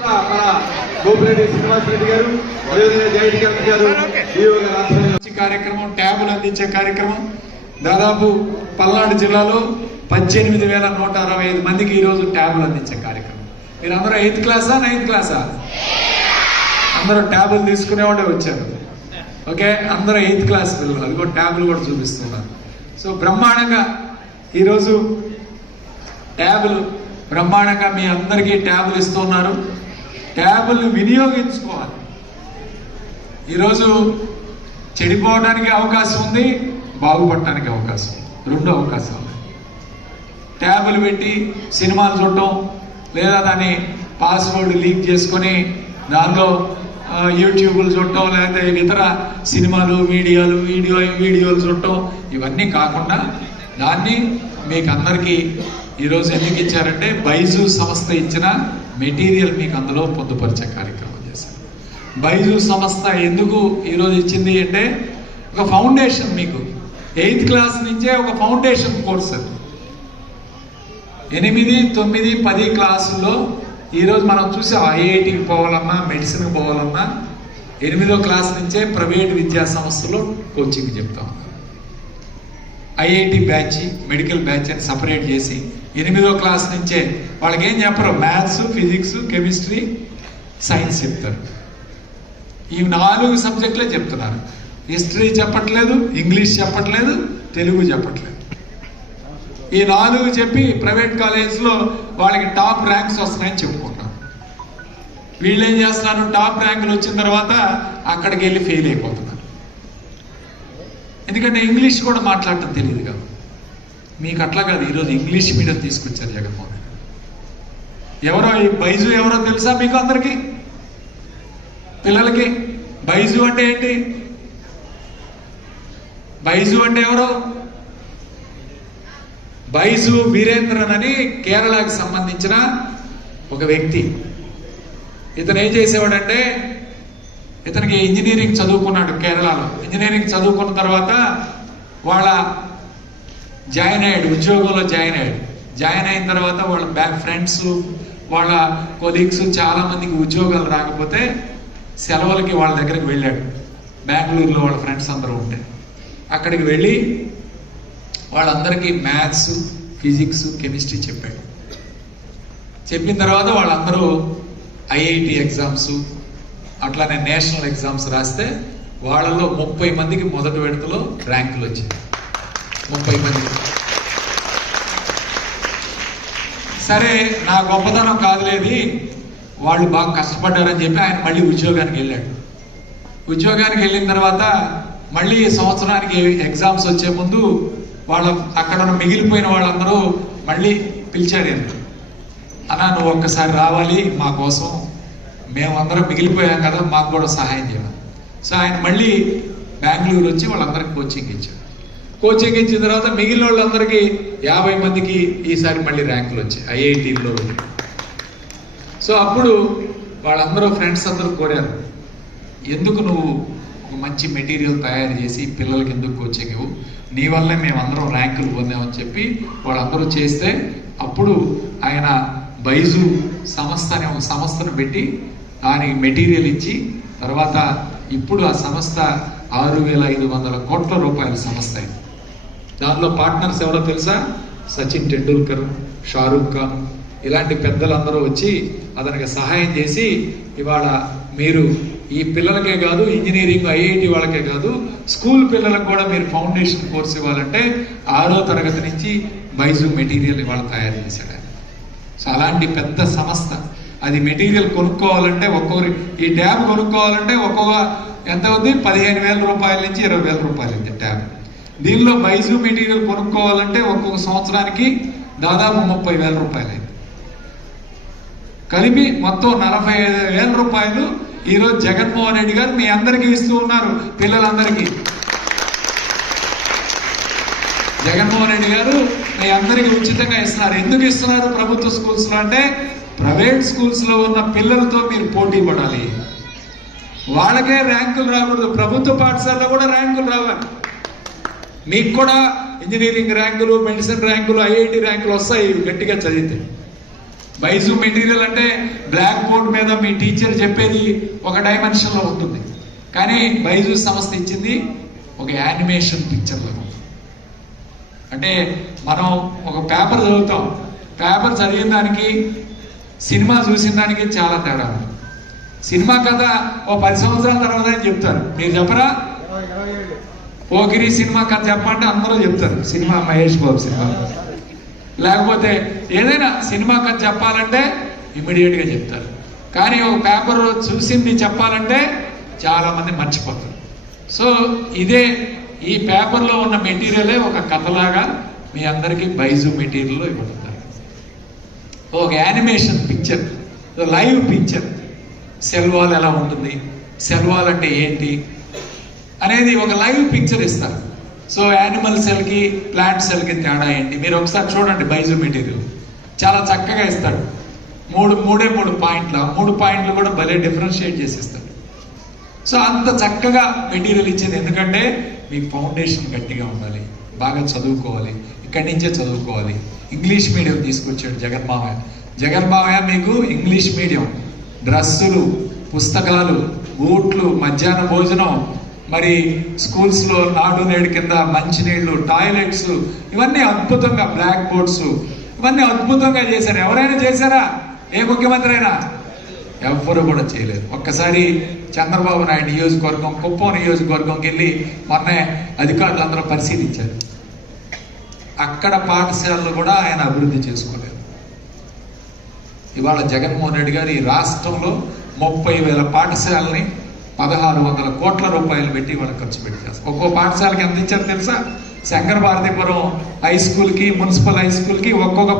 గోపిరెడ్డి శ్రీనివాస్ రెడ్డి గారు, జైటి గారు, కార్యక్రమం ట్యాబులు అందించే కార్యక్రమం దాదాపు పల్నాడు జిల్లాలో 18,165 మందికి ఈరోజు ట్యాబులు అందించే కార్యక్రమం. మీరు అందరూ 8th క్లాసా 9th క్లాసా? అందరూ ట్యాబులు తీసుకునేవాడే వచ్చారు. ఓకే, అందరూ 8th క్లాస్ పిల్లలు. అది కూడా ట్యాబులు కూడా చూపిస్తున్నారు. సో బ్రహ్మాండంగా ఈరోజు ట్యాబులు బ్రహ్మాండంగా మీ అందరికీ ట్యాబులు ఇస్తున్నారు. ట్యాబుల్ని వినియోగించుకోవాలి. ఈరోజు చెడిపోవడానికి అవకాశం ఉంది, బాగుపడటానికి అవకాశం ఉంది. రెండు అవకాశాలు. ట్యాబులు పెట్టి సినిమాలు చూడటం, లేదా దాన్ని పాస్వర్డ్ లీక్ చేసుకొని దానిలో యూట్యూబ్లు చూడటం, లేదా ఇతర సినిమాలు వీడియోలు చూడటం, ఇవన్నీ కాకుండా దాన్ని మీకు అందరికీ ఈరోజు ఎందుకు ఇచ్చారంటే బైజూ సంస్థ ఇచ్చిన మెటీరియల్ మీకు అందులో పొందుపరిచే కార్యక్రమం చేశారు. బైజూ సంస్థ ఎందుకు ఈరోజు ఇచ్చింది అంటే ఒక ఫౌండేషన్, మీకు 8th క్లాస్ నుంచే ఒక ఫౌండేషన్ కోర్స్. 8, 9, 10 క్లాసుల్లో ఈరోజు మనం చూసాం. ఐఐటికి పోవాలన్నా, మెడిసిన్కి పోవాలన్నా 8వ క్లాస్ నుంచే ప్రైవేట్ విద్యా సంస్థలో కోచింగ్ చెప్తాం. ఐఐటి బ్యాచ్, మెడికల్ బ్యాచ్ అని సపరేట్ చేసి 8వ క్లాస్ నుంచే వాళ్ళకి ఏం చెప్పరు, మ్యాథ్స్, ఫిజిక్స్, కెమిస్ట్రీ, సైన్స్ చెప్తారు. ఈ 4 సబ్జెక్టులే చెప్తున్నారు. హిస్టరీ చెప్పట్లేదు, ఇంగ్లీష్ చెప్పట్లేదు, తెలుగు చెప్పట్లేదు. ఈ 4 చెప్పి ప్రైవేట్ కాలేజ్లో వాళ్ళకి టాప్ ర్యాంక్స్ వస్తున్నాయని చెప్పుకుంటారు. వీళ్ళు ఏం చేస్తున్నారు, టాప్ ర్యాంకులు వచ్చిన తర్వాత అక్కడికి వెళ్ళి ఫెయిల్ అయిపోతున్నారు. ఎందుకంటే ఇంగ్లీష్ కూడా మాట్లాడటం తెలియదు కదా. మీకు అట్లా కాదు, ఈరోజు ఇంగ్లీష్ మీడియం తీసుకొచ్చారు జగన్మోహన్ రెడ్డి. ఎవరో ఈ బైజు ఎవరో తెలుసా మీకు అందరికీ? పిల్లలకి బైజు అంటే ఏంటి? బైజు అంటే ఎవరు? బైజు వీరేంద్రన్ అని కేరళకి సంబంధించిన ఒక వ్యక్తి. ఇతను ఏం చేసేవాడంటే, ఇతనికి ఇంజనీరింగ్ చదువుకున్నాడు కేరళలో. ఇంజనీరింగ్ చదువుకున్న తర్వాత వాళ్ళ జాయిన్ అయ్యాడు, ఉద్యోగంలో జాయిన్ అయిన తర్వాత వాళ్ళ ఫ్రెండ్స్, వాళ్ళ కొలీగ్స్ చాలా మందికి ఉద్యోగాలు రాకపోతే సెలవులకి వాళ్ళ దగ్గరికి వెళ్ళాడు. బెంగళూరులో వాళ్ళ ఫ్రెండ్స్ అందరూ ఉంటే అక్కడికి వెళ్ళి వాళ్ళందరికీ మ్యాథ్స్, ఫిజిక్స్, కెమిస్ట్రీ చెప్పాడు. చెప్పిన తర్వాత వాళ్ళందరూ ఐఐటి ఎగ్జామ్స్, అట్లానే నేషనల్ ఎగ్జామ్స్ రాస్తే వాళ్ళలో 30 మందికి మొదటి విడతలో ర్యాంకులు వచ్చాయి. 30 మంది. సరే, నా గొప్పతనం కాదులేది, వాళ్ళు బాగా కష్టపడ్డారని చెప్పి ఆయన మళ్ళీ ఉద్యోగానికి వెళ్ళాడు. ఉద్యోగానికి వెళ్ళిన తర్వాత మళ్ళీ సంవత్సరానికి ఎగ్జామ్స్ వచ్చే ముందు అక్కడ మిగిలిపోయిన వాళ్ళందరూ మళ్ళీ పిలిచాడు. అన్నా, నువ్వు ఒక్కసారి రావాలి మా కోసం, మేమందరం మిగిలిపోయాం కదా, మాకు కూడా సహాయం చేయాలి. సో ఆయన మళ్ళీ బెంగళూరు వచ్చి వాళ్ళందరికీ కోచింగ్ ఇచ్చాడు. కోచింగ్ ఇచ్చిన తర్వాత మిగిలిన వాళ్ళందరికీ 50 మందికి ఈసారి మళ్ళీ ర్యాంకులు వచ్చాయి ఐఐటీలో. సో అప్పుడు వాళ్ళందరూ ఫ్రెండ్స్ అందరూ కోరారు, ఎందుకు నువ్వు ఒక మంచి మెటీరియల్ తయారు చేసి పిల్లలకి ఎందుకు కోచింగ్ ఇవ్వు, నీ వల్లే మేమందరం ర్యాంకులు పొందామని చెప్పి వాళ్ళందరూ చేస్తే అప్పుడు ఆయన బైజు సంస్థ అనే ఒక సంస్థను పెట్టి దానికి మెటీరియల్ ఇచ్చి తర్వాత ఇప్పుడు ఆ సంస్థ 6,500 కోట్ల రూపాయల సంస్థ అయింది. దానిలో పార్ట్నర్స్ ఎవరో తెలుసా? సచిన్ టెండూల్కర్, షారూక్ ఖాన్, ఇలాంటి పెద్దలందరూ వచ్చి అతనికి సహాయం చేసి ఇవాళ మీరు ఈ పిల్లలకే కాదు, ఇంజనీరింగ్ ఐఐటి వాళ్ళకే కాదు, స్కూల్ పిల్లలకు కూడా మీరు ఫౌండేషన్ కోర్స్ ఇవ్వాలంటే 6వ తరగతి నుంచి బైజు మెటీరియల్ ఇవాళ తయారు చేశాడు. సో అలాంటి పెద్ద సంస్థ. అది మెటీరియల్ కొనుక్కోవాలంటే ఈ ట్యాబ్ కొనుక్కోవాలంటే ఒక్కొక్క ఎంత అవుతుంది? 15,000 రూపాయల నుంచి 20,000 రూపాయలు ఉంది ట్యాబ్. దీనిలో బైజు మెటీరియల్ కొనుక్కోవాలంటే ఒక్కొక్క సంవత్సరానికి దాదాపు 30,000 రూపాయలు అయింది. కలిపి మొత్తం 45,000 రూపాయలు ఈరోజు జగన్మోహన్ రెడ్డి గారు మీ అందరికీ ఇస్తూ ఉన్నారు. పిల్లలందరికీ జగన్మోహన్ రెడ్డి గారు మీ అందరికీ ఉచితంగా ఇస్తున్నారు. ఎందుకు ఇస్తున్నారు ప్రభుత్వ స్కూల్స్లో అంటే, ప్రైవేట్ స్కూల్స్లో ఉన్న పిల్లలతో మీరు పోటీ పడాలి. వాళ్ళకే ర్యాంకులు రాకూడదు, ప్రభుత్వ పాఠశాలలో కూడా ర్యాంకులు రావాలి. మీకు కూడా ఇంజనీరింగ్ ర్యాంకులు, మెడిసిన్ ర్యాంకులు, ఐఐటి ర్యాంకులు వస్తాయి గట్టిగా చదివితే. బైజు మెటీరియల్ అంటే బ్లాక్ బోర్డ్ మీద మీ టీచర్ చెప్పేది ఒక డైమెన్షన్లో ఉంటుంది, కానీ బైజు సంస్థ ఇచ్చింది ఒక యానిమేషన్ పిక్చర్లో. అంటే మనం ఒక పేపర్ చదువుతాం, పేపర్ చదివిన దానికి సినిమా చూసిన దానికి చాలా తేడా. సినిమా కథ ఓ 10 సంవత్సరాల తర్వాత చెప్తారు, మీరు చెప్పరా? పోకిరి సినిమా కథ చెప్పంటే అందరూ చెప్తారు, సినిమా మహేష్ బాబు సినిమా. లేకపోతే ఏదైనా సినిమా కథ చెప్పాలంటే ఇమీడియట్గా చెప్తారు, కానీ ఒక పేపర్ చూసింది చెప్పాలంటే చాలా మంది మర్చిపోతారు. సో ఇదే ఈ పేపర్లో ఉన్న మెటీరియలే ఒక కథలాగా మీ అందరికీ బైజు మెటీరియల్లో ఇవ్వబడతారు. ఒక animation picture, live picture, cell wall ఎలా ఉంటుంది, సెల్ వాల్ అంటే ఏంటి అనేది ఒక లైవ్ పిక్చర్ ఇస్తారు. సో యానిమల్ సెల్కి ప్లాంట్ సెల్కి తేడా ఏంటి మీరు ఒకసారి చూడండి. బైజు మెటీరియల్ చాలా చక్కగా ఇస్తాడు. మూడు పాయింట్ల 3 పాయింట్లు కూడా భలే డిఫరెన్షియేట్ చేసి ఇస్తాడు. సో అంత చక్కగా మెటీరియల్ ఇచ్చేది ఎందుకంటే మీకు ఫౌండేషన్ గట్టిగా ఉండాలి, బాగా చదువుకోవాలి, ఇక్కడి నుంచే చదువుకోవాలి. ఇంగ్లీష్ మీడియం తీసుకొచ్చాడు జగన్మావయ్య మీకు ఇంగ్లీష్ మీడియం, డ్రస్సులు, పుస్తకాలు, బూట్లు, మధ్యాహ్న భోజనం, మరి స్కూల్స్లో నాడు నేడు కింద మంచినీళ్ళు, టాయిలెట్స్, ఇవన్నీ అద్భుతంగా, బ్లాక్ బోర్డ్స్, ఇవన్నీ అద్భుతంగా చేశారు. ఎవరైనా చేశారా? ఏ ముఖ్యమంత్రి అయినా? ఎవ్వరూ కూడా చేయలేదు. ఒక్కసారి చంద్రబాబు నాయుడు నియోజకవర్గం, కుప్పం నియోజకవర్గంకి వెళ్ళి మొన్నే అధికారులందరూ పరిశీలించారు. అక్కడ పాఠశాలలు కూడా ఆయన అభివృద్ధి చేసుకోలేదు. ఇవాళ జగన్మోహన్ రెడ్డి గారు ఈ రాష్ట్రంలో 30,000 పాఠశాలని 1,600 కోట్ల రూపాయలు పెట్టి వాళ్ళు ఖర్చు పెట్టారు. ఒక్కో పాఠశాలకి ఎంత ఇచ్చారు తెలుసా? శంకర భారతీపురం హై స్కూల్కి, మున్సిపల్ హై స్కూల్కి ఒక్కొక్క